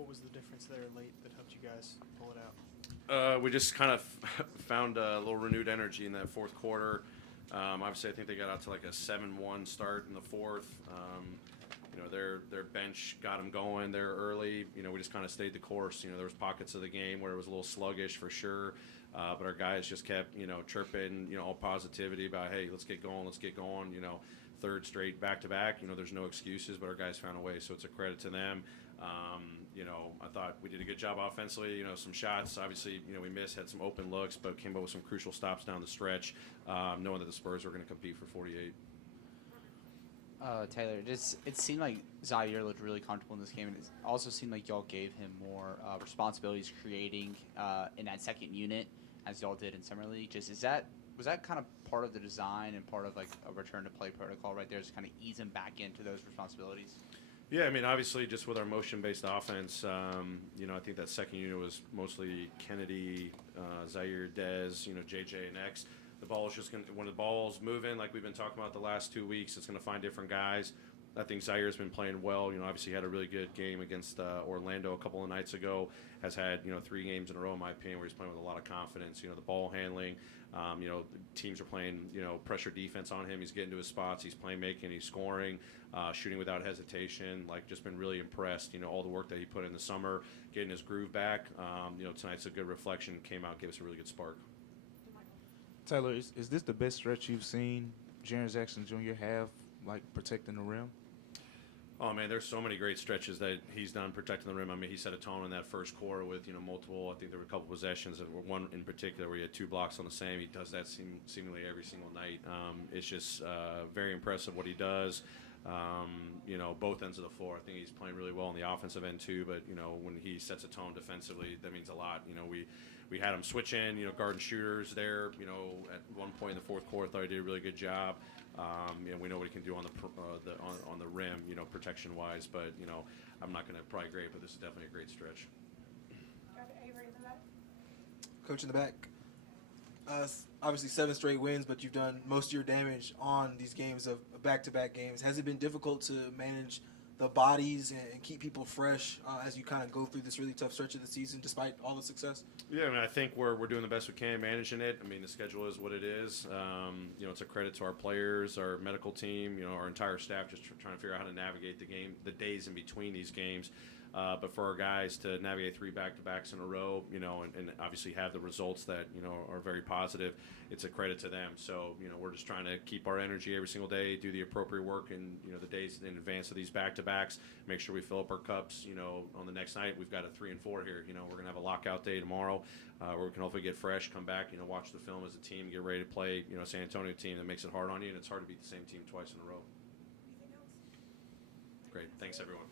What was the difference there late that helped you guys pull it out? We just kind of found a little renewed energy in that fourth quarter. Obviously, I think they got out to like a 7-1 start in the fourth. Their bench got them going there early. We just kind of stayed the course. There was pockets of the game where it was a little sluggish for sure, but our guys just kept chirping all positivity about, hey, let's get going, let's get going. Third straight back to back. There's no excuses, but our guys found a way, so it's a credit to them. I thought we did a good job offensively. Some shots, obviously, we missed, had some open looks, but came up with some crucial stops down the stretch, knowing that the Spurs were going to compete for 48. Taylor, it seemed like Zaire looked really comfortable in this game, and it also seemed like y'all gave him more responsibilities creating in that second unit, as y'all did in summer league. Was that kind of part of the design and part of like a return to play protocol right there, just kind of ease him back into those responsibilities? Yeah, obviously, just with our motion-based offense, I think that second unit was mostly Kennedy, Zaire, Dez, JJ, and X. The ball is just when the ball's moving, like we've been talking about the last 2 weeks, it's going to find different guys. I think Zaire's been playing well. Obviously had a really good game against Orlando a couple of nights ago. Has had 3 games in a row, in my opinion, where he's playing with a lot of confidence. The ball handling. Teams are playing pressure defense on him. He's getting to his spots. He's playmaking. He's scoring, shooting without hesitation. Just been really impressed. All the work that he put in the summer, getting his groove back. Tonight's a good reflection. Came out, gave us a really good spark. Taylor, is this the best stretch you've seen Jaren Jackson Jr. have, protecting the rim? Oh, man, there's so many great stretches that he's done protecting the rim. He set a tone in that first quarter with, multiple. I think there were a couple possessions, one in particular where he had 2 blocks on the same. He does that seemingly every single night. It's just very impressive what he does. Both ends of the floor. I think he's playing really well on the offensive end too. But when he sets a tone defensively, that means a lot. We had him switch in, guard and shooters there. At one point in the fourth quarter, thought he did a really good job. We know what he can do on the rim, protection wise. But I'm not going to probably grade, but this is definitely a great stretch. Coach in the back. Obviously 7 straight wins, but you've done most of your damage on these games of back-to-back games. Has it been difficult to manage the bodies and keep people fresh as you kind of go through this really tough stretch of the season, despite all the success? Yeah, I think we're doing the best we can managing it. The schedule is what it is. It's a credit to our players, our medical team, our entire staff, just trying to figure out how to navigate the days in between these games. But for our guys to navigate 3 back-to-backs in a row, and obviously have the results that, are very positive, it's a credit to them. So, we're just trying to keep our energy every single day, do the appropriate work in, the days in advance of these back-to-backs, make sure we fill up our cups. On the next night, we've got a 3 and 4 here. We're going to have a lockout day tomorrow where we can hopefully get fresh, come back, watch the film as a team, get ready to play, a San Antonio team that makes it hard on you, and it's hard to beat the same team twice in a row. Great. Thanks, everyone.